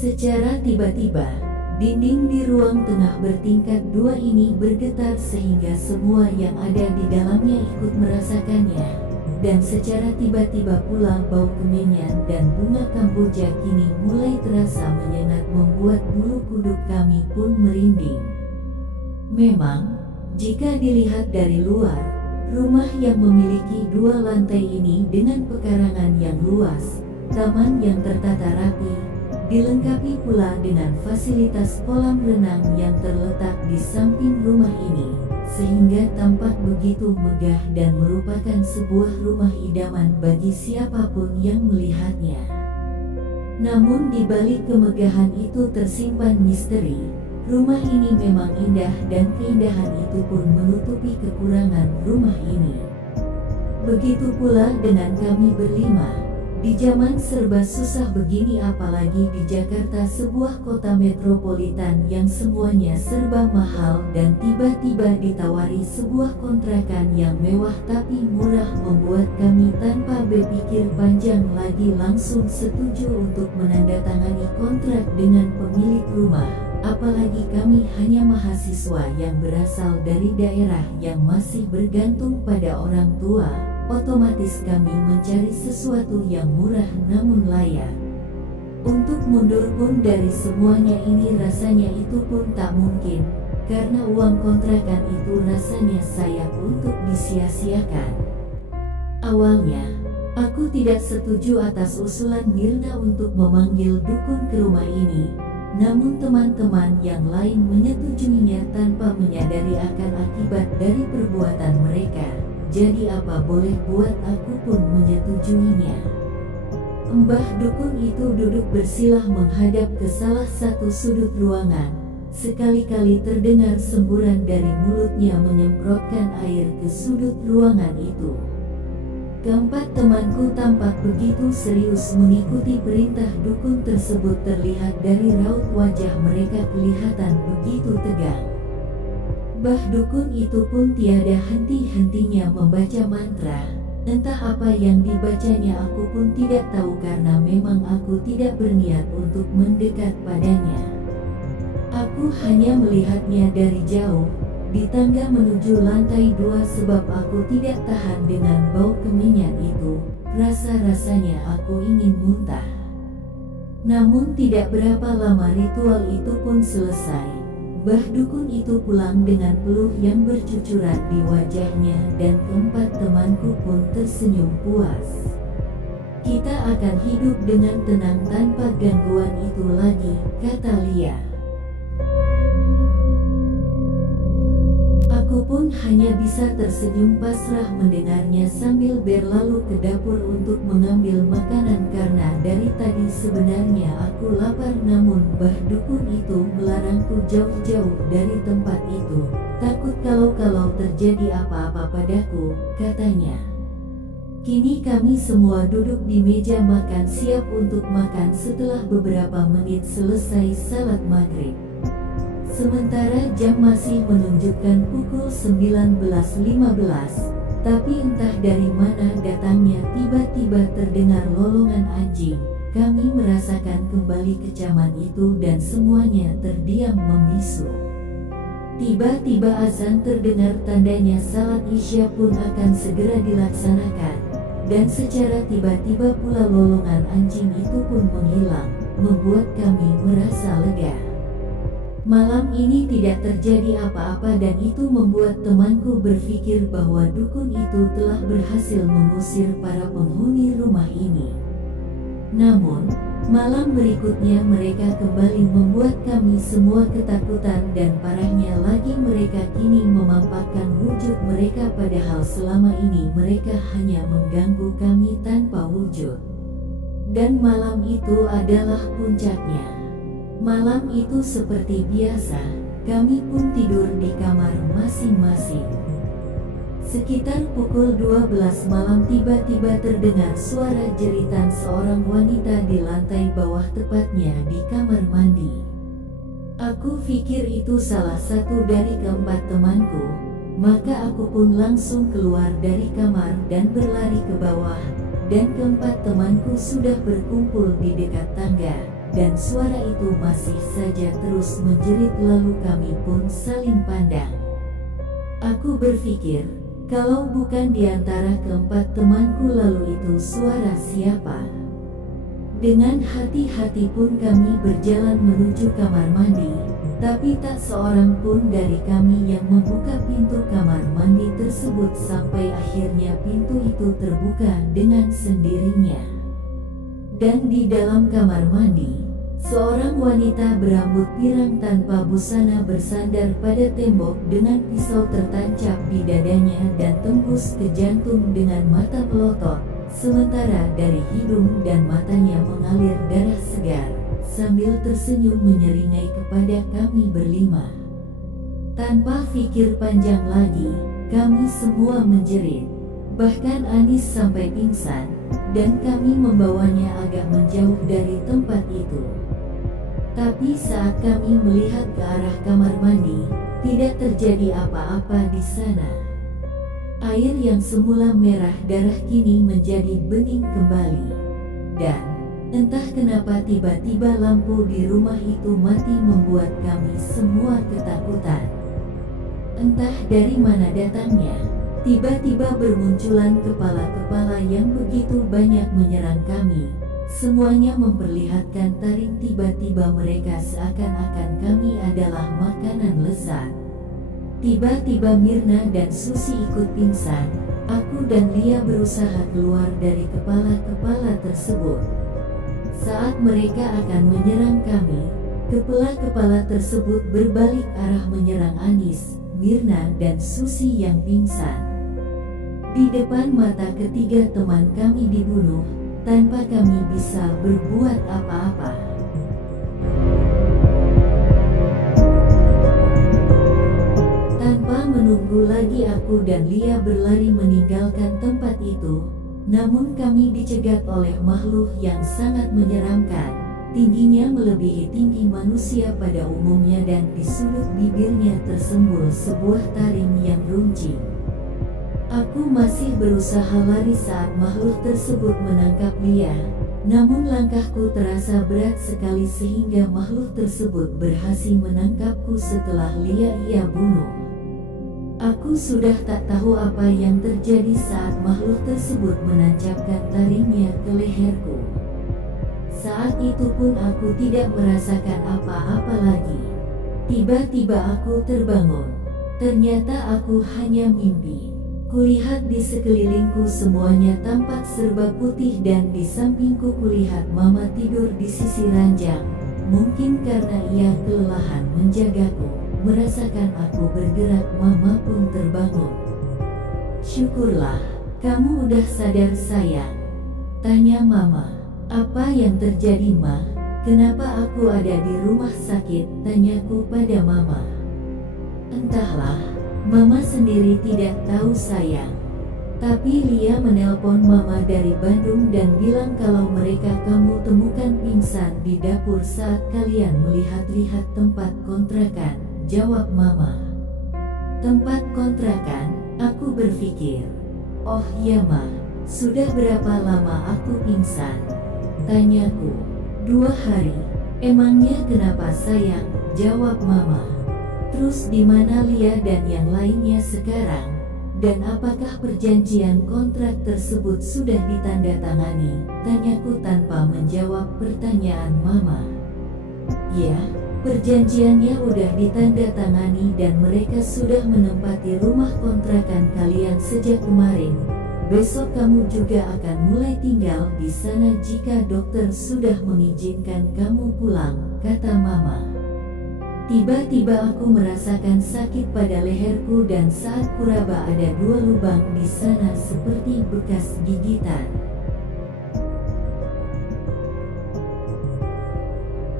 Secara tiba-tiba, dinding di ruang tengah bertingkat 2 ini bergetar sehingga semua yang ada di dalamnya ikut merasakannya. Dan secara tiba-tiba pula bau kemenyan dan bunga kamboja kini mulai terasa menyengat membuat bulu kuduk kami pun merinding. Memang, jika dilihat dari luar, rumah yang memiliki 2 lantai ini dengan pekarangan yang luas, taman yang tertata rapi, dilengkapi pula dengan fasilitas kolam renang yang terletak di samping rumah ini, sehingga tampak begitu megah dan merupakan sebuah rumah idaman bagi siapapun yang melihatnya. Namun di balik kemegahan itu tersimpan misteri. Rumah ini memang indah dan keindahan itu pun menutupi kekurangan rumah ini. Begitu pula dengan kami berlima. Di zaman serba susah begini, apalagi di Jakarta, sebuah kota metropolitan yang semuanya serba mahal, dan tiba-tiba ditawari sebuah kontrakan yang mewah tapi murah, membuat kami tanpa berpikir panjang lagi langsung setuju untuk menandatangani kontrak dengan pemilik rumah. Apalagi kami hanya mahasiswa yang berasal dari daerah yang masih bergantung pada orang tua. Otomatis kami mencari sesuatu yang murah namun layak. Untuk mundur pun dari semuanya ini rasanya itu pun tak mungkin, karena uang kontrakan itu rasanya sayang untuk disia-siakan. Awalnya, aku tidak setuju atas usulan Mirna untuk memanggil dukun ke rumah ini, namun teman-teman yang lain menyetujuinya tanpa menyadari akan akibat dari perbuatan mereka. Jadi apa boleh buat, aku pun menyetujuinya. Mbah dukun itu duduk bersilah menghadap ke salah satu sudut ruangan. Sekali-kali terdengar semburan dari mulutnya menyemprotkan air ke sudut ruangan itu. Keempat temanku tampak begitu serius mengikuti perintah dukun tersebut. Terlihat dari raut wajah mereka kelihatan begitu tegang. Mbah dukun itu pun tiada henti-hentinya membaca mantra. Entah apa yang dibacanya aku pun tidak tahu, karena memang aku tidak berniat untuk mendekat padanya. Aku hanya melihatnya dari jauh, di tangga menuju lantai 2, sebab aku tidak tahan dengan bau kemenyan itu. Rasa-rasanya aku ingin muntah. Namun tidak berapa lama ritual itu pun selesai. Mbah dukun itu pulang dengan peluh yang bercucuran di wajahnya, dan keempat temanku pun tersenyum puas. Kita akan hidup dengan tenang tanpa gangguan itu lagi, kata Lia. Aku pun hanya bisa tersenyum pasrah mendengarnya sambil berlalu ke dapur untuk mengambil makanan, karena dari tadi sebenarnya aku lapar, namun Mbah dukun itu melarangku jauh-jauh dari tempat itu. Takut kalau terjadi apa-apa padaku, katanya. Kini kami semua duduk di meja makan siap untuk makan setelah beberapa menit selesai salat maghrib. Sementara jam masih menunjukkan pukul 19.15, tapi entah dari mana datangnya tiba-tiba terdengar lolongan anjing. Kami merasakan kembali kecaman itu dan semuanya terdiam membisu. Tiba-tiba azan terdengar, tandanya salat Isya pun akan segera dilaksanakan. Dan secara tiba-tiba pula lolongan anjing itu pun menghilang, membuat kami merasa lega. Malam ini tidak terjadi apa-apa, dan itu membuat temanku berpikir bahwa dukun itu telah berhasil mengusir para penghuni rumah ini. Namun, malam berikutnya mereka kembali membuat kami semua ketakutan, dan parahnya lagi mereka kini menampakkan wujud mereka, padahal selama ini mereka hanya mengganggu kami tanpa wujud. Dan malam itu adalah puncaknya. Malam itu seperti biasa, kami pun tidur di kamar masing-masing. Sekitar pukul 12 malam tiba-tiba terdengar suara jeritan seorang wanita di lantai bawah, tepatnya di kamar mandi. Aku pikir itu salah satu dari keempat temanku, maka aku pun langsung keluar dari kamar dan berlari ke bawah, dan keempat temanku sudah berkumpul di dekat tangga. dan suara itu masih saja terus menjerit, lalu kami pun saling pandang. Aku berpikir, kalau bukan di antara keempat temanku, lalu itu suara siapa? Dengan hati-hati pun kami berjalan menuju kamar mandi, tapi tak seorang pun dari kami yang membuka pintu kamar mandi tersebut sampai akhirnya pintu itu terbuka dengan sendirinya. Dan di dalam kamar mandi, seorang wanita berambut pirang tanpa busana bersandar pada tembok dengan pisau tertancap di dadanya dan tembus ke jantung dengan mata melotot, sementara dari hidung dan matanya mengalir darah segar, sambil tersenyum menyeringai kepada kami berlima. Tanpa pikir panjang lagi, kami semua menjerit. Bahkan Anis sampai pingsan, dan kami membawanya agak menjauh dari tempat itu. Tapi saat kami melihat ke arah kamar mandi, tidak terjadi apa-apa di sana. Air yang semula merah darah kini menjadi bening kembali. Dan entah kenapa tiba-tiba lampu di rumah itu mati, membuat kami semua ketakutan. Entah dari mana datangnya, tiba-tiba bermunculan kepala-kepala yang begitu banyak menyerang kami. Semuanya memperlihatkan taring, tiba-tiba mereka seakan-akan kami adalah makanan lezat. Tiba-tiba Mirna dan Susi ikut pingsan. Aku dan Lia berusaha keluar dari kepala-kepala tersebut. Saat mereka akan menyerang kami, kepala-kepala tersebut berbalik arah menyerang Anis, Mirna dan Susi yang pingsan. Di depan mata ketiga teman kami dibunuh, tanpa kami bisa berbuat apa-apa. Tanpa menunggu lagi, aku dan Lia berlari meninggalkan tempat itu, namun kami dicegat oleh makhluk yang sangat menyeramkan. Tingginya melebihi tinggi manusia pada umumnya dan di sudut bibirnya tersembul sebuah taring yang runcing. Aku masih berusaha lari saat makhluk tersebut menangkap Lia, namun langkahku terasa berat sekali sehingga makhluk tersebut berhasil menangkapku setelah Lia ia bunuh. Aku sudah tak tahu apa yang terjadi saat makhluk tersebut menancapkan taringnya ke leherku. Saat itu pun aku tidak merasakan apa-apa lagi. Tiba-tiba aku terbangun. Ternyata aku hanya mimpi. Kulihat di sekelilingku semuanya tampak serba putih dan di sampingku kulihat Mama tidur di sisi ranjang. Mungkin karena ia kelelahan menjagaku, merasakan aku bergerak, Mama pun terbangun. "Syukurlah, kamu udah sadar sayang," tanya Mama. "Apa yang terjadi, Ma? Kenapa aku ada di rumah sakit?" tanyaku pada Mama. "Entahlah, Mama sendiri tidak tahu sayang. Tapi Lia menelpon Mama dari Bandung dan bilang kalau mereka kamu temukan pingsan di dapur saat kalian melihat-lihat tempat kontrakan," jawab Mama. "Tempat kontrakan?" aku berpikir. "Oh iya Ma, sudah berapa lama aku pingsan?" tanyaku. "2 hari. Emangnya kenapa sayang?" jawab Mama. "Terus di mana Lia dan yang lainnya sekarang? Dan apakah perjanjian kontrak tersebut sudah ditandatangani?" tanyaku tanpa menjawab pertanyaan Mama. "Ya, perjanjiannya udah ditandatangani dan mereka sudah menempati rumah kontrakan kalian sejak kemarin. Besok kamu juga akan mulai tinggal di sana jika dokter sudah mengizinkan kamu pulang," kata Mama. Tiba-tiba aku merasakan sakit pada leherku dan saat kuraba ada 2 lubang di sana seperti bekas gigitan.